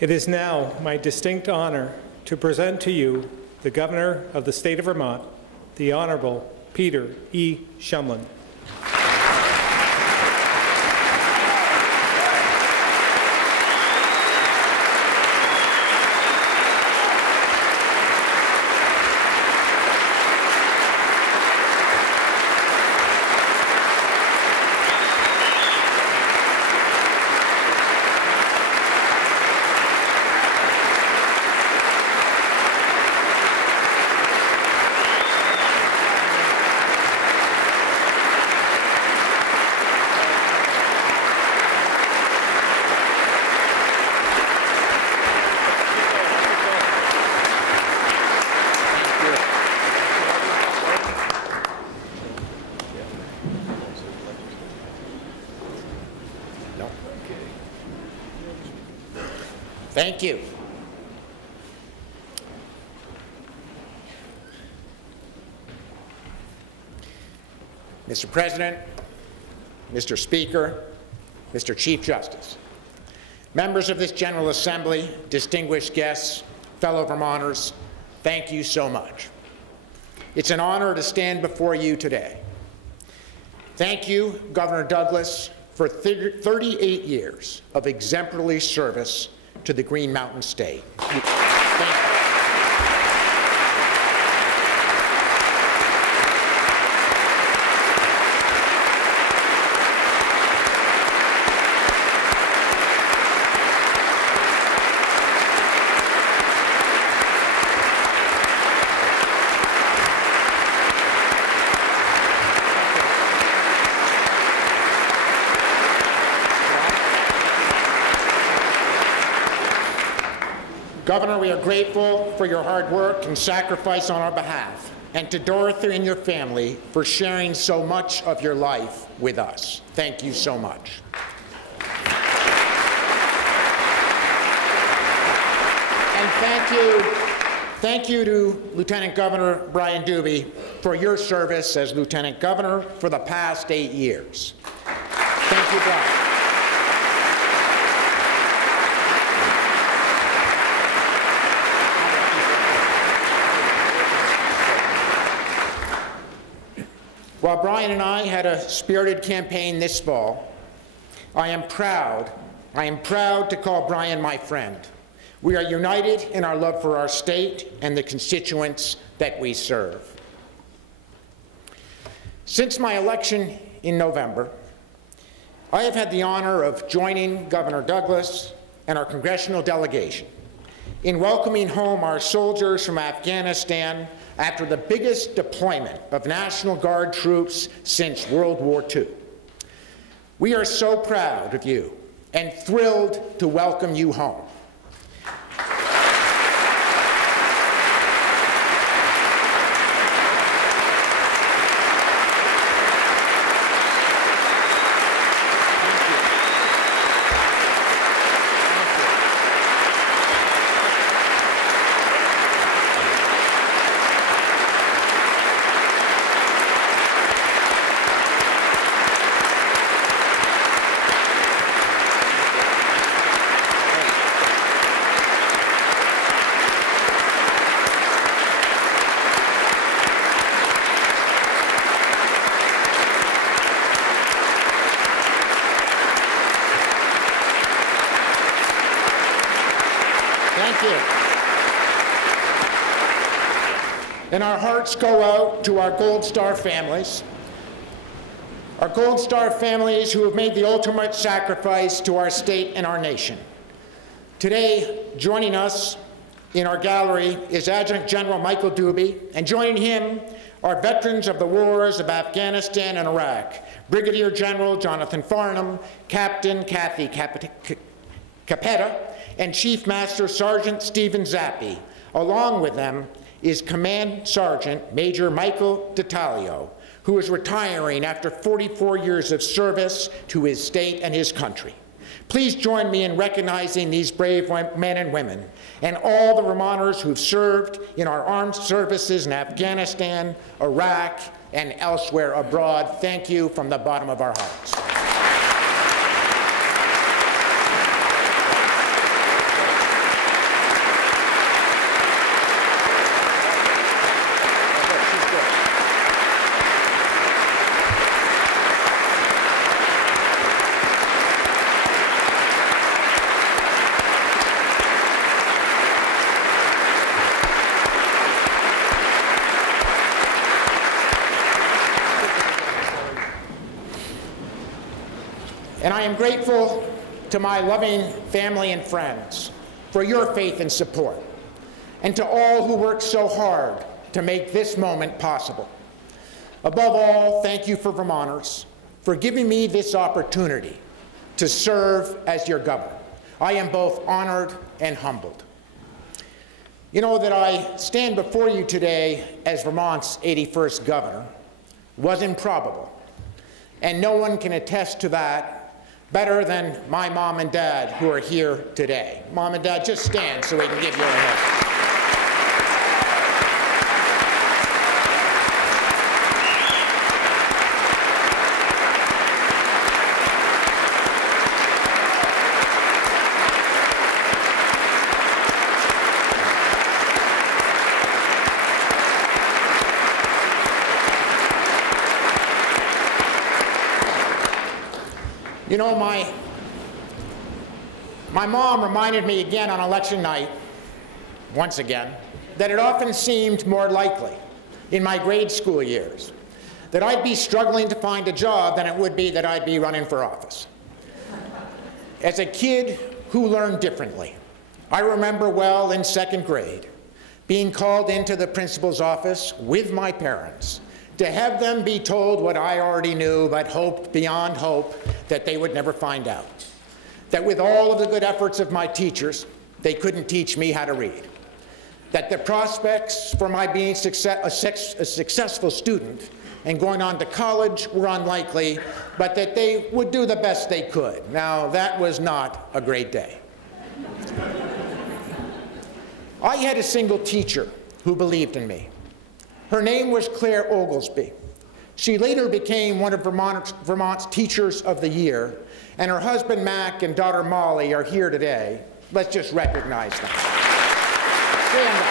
It is now my distinct honor to present to you the Governor of the State of Vermont, the Honorable Peter E. Shumlin. Thank you. Mr. President, Mr. Speaker, Mr. Chief Justice, members of this General Assembly, distinguished guests, fellow Vermonters, thank you so much. It's an honor to stand before you today. Thank you, Governor Douglas, for 38 years of exemplary service to the Green Mountain State. Thank you. Governor, we are grateful for your hard work and sacrifice on our behalf, and to Dorothy and your family for sharing so much of your life with us. Thank you so much. And thank you to Lieutenant Governor Brian Doobie for your service as Lieutenant Governor for the past 8 years. Thank you, Brian. While Brian and I had a spirited campaign this fall, I am proud to call Brian my friend. We are united in our love for our state and the constituents that we serve. Since my election in November, I have had the honor of joining Governor Douglas and our congressional delegation in welcoming home our soldiers from Afghanistan after the biggest deployment of National Guard troops since World War II. We are so proud of you and thrilled to welcome you home. And our hearts go out to our Gold Star families. Our Gold Star families who have made the ultimate sacrifice to our state and our nation. Today, joining us in our gallery is Adjutant General Michael Doobie, and joining him are veterans of the wars of Afghanistan and Iraq, Brigadier General Jonathan Farnham, Captain Kathy Capetta, and Chief Master Sergeant Stephen Zappi. Along with them is Command Sergeant Major Michael D'Italio, who is retiring after 44 years of service to his state and his country. Please join me in recognizing these brave men and women and all the Vermonters who've served in our armed services in Afghanistan, Iraq, and elsewhere abroad. Thank you from the bottom of our hearts. I'm grateful to my loving family and friends for your faith and support, and to all who worked so hard to make this moment possible. Above all, thank you for Vermonters for giving me this opportunity to serve as your governor. I am both honored and humbled. You know, that I stand before you today as Vermont's 81st governor was improbable, and no one can attest to that better than my mom and dad who are here today. Mom and Dad, just stand so we can give you a hand. You know, my mom reminded me again on election night, once again, that it often seemed more likely in my grade school years that I'd be struggling to find a job than it would be that I'd be running for office. As a kid who learned differently, I remember well in second grade being called into the principal's office with my parents to have them be told what I already knew, but hoped beyond hope that they would never find out. That with all of the good efforts of my teachers, they couldn't teach me how to read. That the prospects for my being a successful student and going on to college were unlikely, but that they would do the best they could. Now, that was not a great day. I had a single teacher who believed in me. Her name was Claire Oglesby. She later became one of Vermont's Teachers of the Year, and her husband Mac and daughter Molly are here today. Let's just recognize them. Stand up.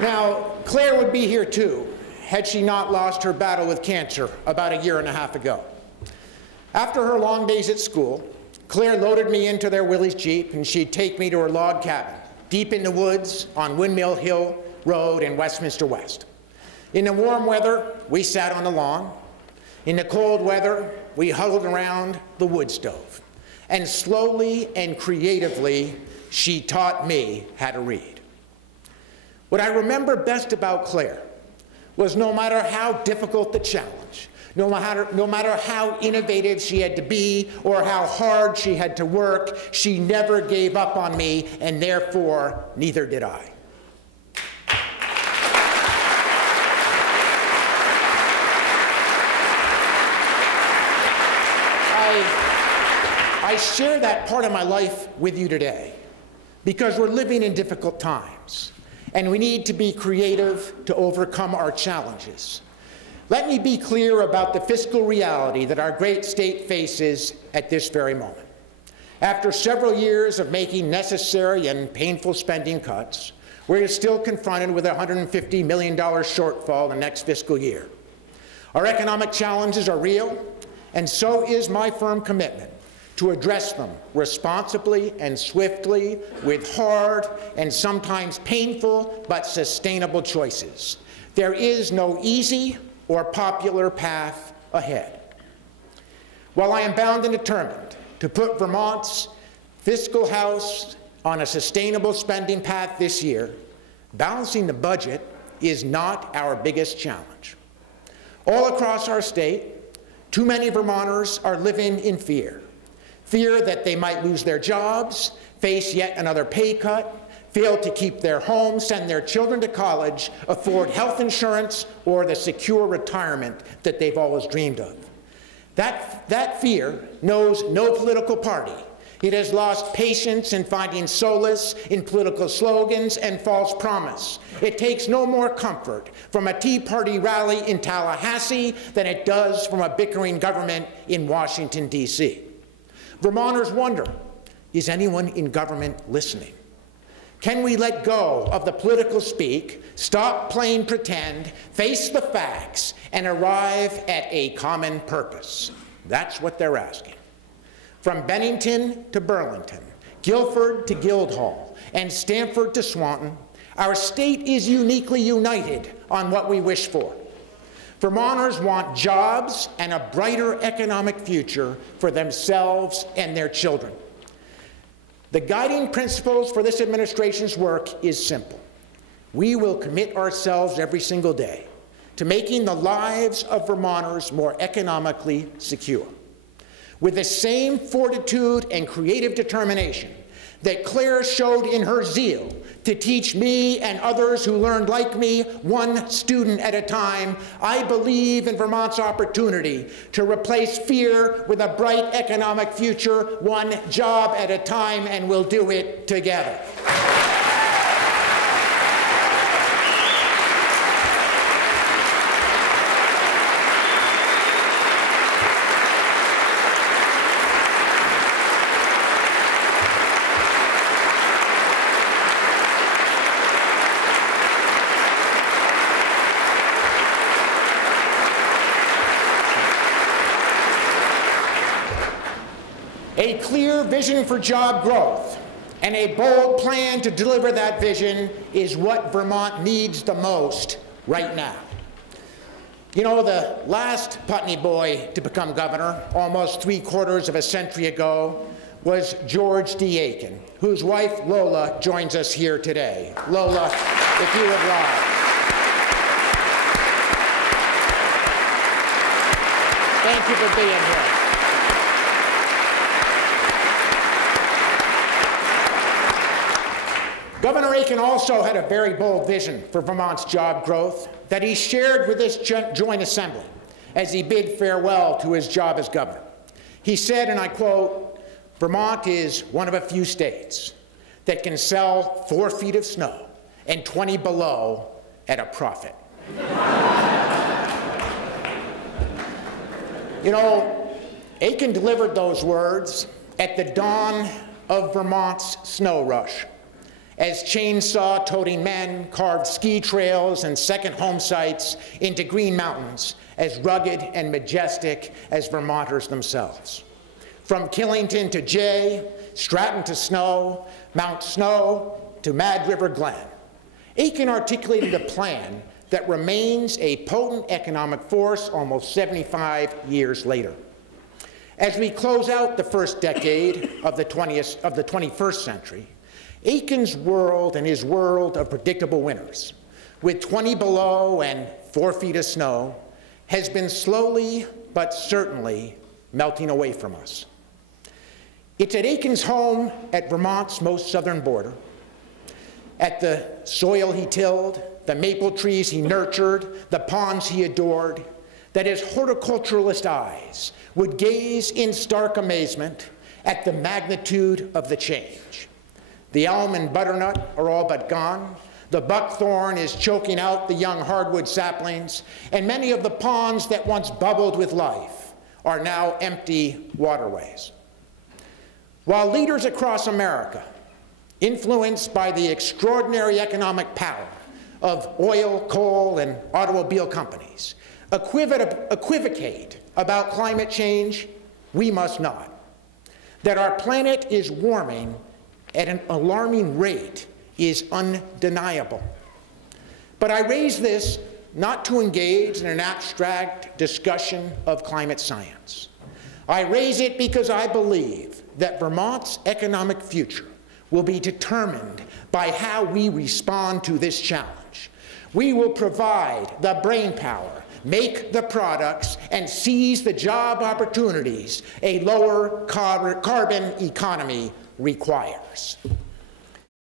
Now, Claire would be here too, had she not lost her battle with cancer about a year and a half ago. After her long days at school, Claire loaded me into their Willys Jeep, and she'd take me to her log cabin, deep in the woods on Windmill Hill Road in Westminster West. In the warm weather, we sat on the lawn. In the cold weather, we huddled around the wood stove. And slowly and creatively, she taught me how to read. What I remember best about Claire was no matter how difficult the challenge, no matter how innovative she had to be or how hard she had to work, she never gave up on me, and therefore, neither did I. I share that part of my life with you today because we're living in difficult times, and we need to be creative to overcome our challenges. Let me be clear about the fiscal reality that our great state faces at this very moment. After several years of making necessary and painful spending cuts, we're still confronted with a $150 million shortfall the next fiscal year. Our economic challenges are real, and so is my firm commitment to address them responsibly and swiftly with hard and sometimes painful but sustainable choices. There is no easy or popular path ahead. While I am bound and determined to put Vermont's fiscal house on a sustainable spending path this year, balancing the budget is not our biggest challenge. All across our state, too many Vermonters are living in fear. Fear that they might lose their jobs, face yet another pay cut, fail to keep their homes, send their children to college, afford health insurance, or the secure retirement that they've always dreamed of. That fear knows no political party. It has lost patience in finding solace in political slogans and false promise. It takes no more comfort from a Tea Party rally in Tallahassee than it does from a bickering government in Washington, D.C. Vermonters wonder, is anyone in government listening? Can we let go of the political speak, stop playing pretend, face the facts, and arrive at a common purpose? That's what they're asking. From Bennington to Burlington, Guilford to Guildhall, and Stamford to Swanton, our state is uniquely united on what we wish for. Vermonters want jobs and a brighter economic future for themselves and their children. The guiding principles for this administration's work is simple. We will commit ourselves every single day to making the lives of Vermonters more economically secure. With the same fortitude and creative determination that Claire showed in her zeal to teach me and others who learned like me, one student at a time, I believe in Vermont's opportunity to replace fear with a bright economic future, one job at a time, and we'll do it together. A clear vision for job growth and a bold plan to deliver that vision is what Vermont needs the most right now. You know, the last Putney boy to become governor, almost 3/4 of a century ago, was George D. Aiken, whose wife Lola joins us here today. Lola, if you would rise. Thank you for being here. Governor Aiken also had a very bold vision for Vermont's job growth that he shared with this joint assembly as he bid farewell to his job as governor. He said, and I quote, "Vermont is one of a few states that can sell 4 feet of snow and 20 below at a profit." You know, Aiken delivered those words at the dawn of Vermont's snow rush, as chainsaw-toting men carved ski trails and second home sites into green mountains as rugged and majestic as Vermonters themselves. From Killington to Jay, Stratton to Snow, Mount Snow to Mad River Glen, Aiken articulated a plan that remains a potent economic force almost 75 years later. As we close out the first decade of the 21st century, Aiken's world and his world of predictable winters, with 20 below and 4 feet of snow, has been slowly but certainly melting away from us. It's at Aiken's home at Vermont's most southern border, at the soil he tilled, the maple trees he nurtured, the ponds he adored, that his horticulturalist eyes would gaze in stark amazement at the magnitude of the change. The elm and butternut are all but gone. The buckthorn is choking out the young hardwood saplings, and many of the ponds that once bubbled with life are now empty waterways. While leaders across America, influenced by the extraordinary economic power of oil, coal, and automobile companies, equivocate about climate change, we must not. That our planet is warming at an alarming rate is undeniable. But I raise this not to engage in an abstract discussion of climate science. I raise it because I believe that Vermont's economic future will be determined by how we respond to this challenge. We will provide the brainpower, make the products, and seize the job opportunities a lower carbon economy requires.